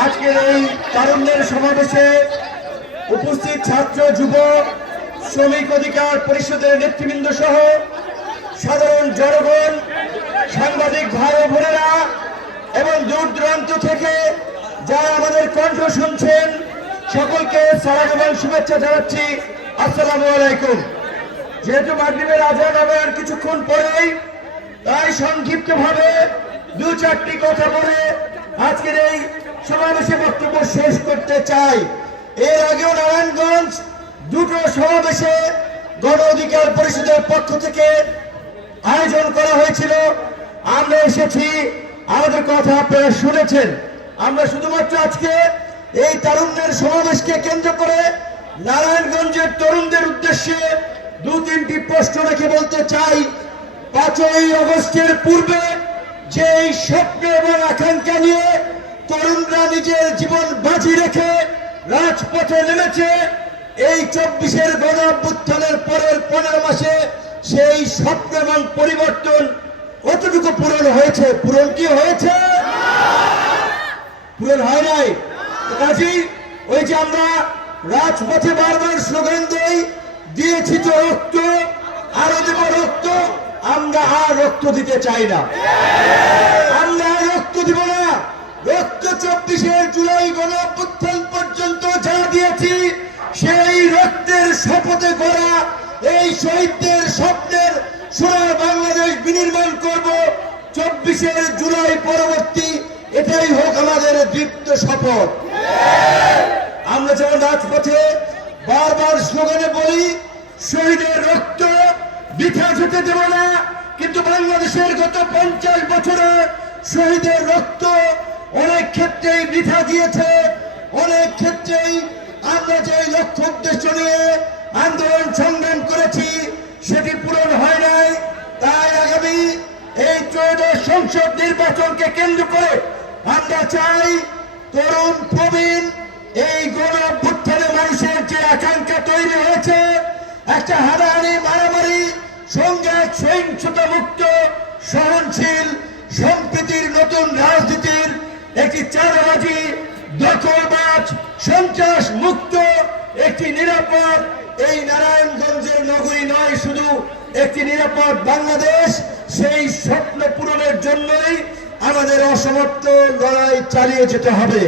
আজকের এই তারুণ্যের সমাবেশে উপস্থিত ছাত্র যুব শ্রমিক অধিকার পরিষদের নেতৃবৃন্দ সহ সাধারণ জনগণ, সাংবাদিক ভাই ও বোনেরা এবং দূর দূরান্ত থেকে যারা আমাদের কণ্ঠ শুনছেন, সকলকে সালাম এবং শুভেচ্ছা জানাচ্ছি। আসসালামু আলাইকুম। যেহেতু মাগরিবের আজান আবার কিছুক্ষণ পরেই, তাই সংক্ষিপ্তভাবে দু চারটি কথা বলে আজকের এই সমাবেশে বক্তব্য শেষ করতে চাই। এর আগেও নারায়ণগঞ্জ দুটো সমাবেশে গণ অধিকার পরিষদের পক্ষ থেকে আয়োজন করা হয়েছিল। আমরা এসেছি, আমাদের কথা আপনারা শুনেছেন। আমরা শুধুমাত্র আজকে এই তারুণ্যের সমাবেশকে কেন্দ্র করে নারায়ণগঞ্জের তরুণদের উদ্দেশ্যে দু তিনটি প্রশ্ন রেখে বলতে চাই। 5ই আগস্টের পূর্বে যে স্বপ্ন এবং আকাঙ্ক্ষা নিয়ে তরুণরা নিজের জীবন বাজি রেখে রাজপথে নেমেছে, এই 24-এর গণ অভ্যুত্থানের পরের 15 মাসে সেই স্বপ্ন এবং পরিবর্তন কতটুকু পূরণ হয়েছে? পূরণ কি হয়েছে? পূরণ হয় নাই। কাজেই ওই যে আমরা রাজপথে বারবার স্লোগান দিয়েছি তো রক্ত, আরো দেব রক্ত, আমরা আর রক্ত দিতে চাই না, আমরা আর রক্ত দিব না। রক্ত 24 জুলাই গণ অভ্যুত্থান পর্যন্ত যা দিয়েছি, সেই রক্তের শপথে গড়া এই শহীদদের স্বপ্নের সোনার বাংলাদেশ বিনির্মাণ করব। 24 জুলাই পরবর্তী এটাই হোক আমাদের দীপ্ত শপথ। আমরা যেমন রাজপথে বারবার স্লোগানে বলি, শহীদের রক্ত বৃথা যেতে দেব না, কিন্তু বাংলাদেশের গত 50 বছরে শহীদের রক্ত অনেক ক্ষেত্রেই বৃথা গিয়েছে। অনেক ক্ষেত্রেই আমরা যে লক্ষ্য উদ্দেশ্য নিয়ে আন্দোলন সংগ্রাম করেছি, সেটি পূরণ হয় নাই। তাই আগামী এই 13 সংসদ নির্বাচনকে কেন্দ্র করে আমরা চাই তরুণ প্রবীণ এই গণ অভ্যুত্থানে মানুষের যে আকাঙ্ক্ষা তৈরি হয়েছে, একটা হানাহানি মারামারি সংঘাত সহিংসতা মুক্ত সহনশীল সম্প্রীতির নতুন রাজনীতির, একটি চাঁদাবাজি দখলবাজ সন্ত্রাস মুক্ত একটি নিরাপদ, এই নারায়ণগঞ্জের নগরী নয়, শুধু একটি নিরাপদ বাংলাদেশ, সেই স্বপ্ন পূরণের জন্যই আমাদের অসমাপ্ত লড়াই চালিয়ে যেতে হবে।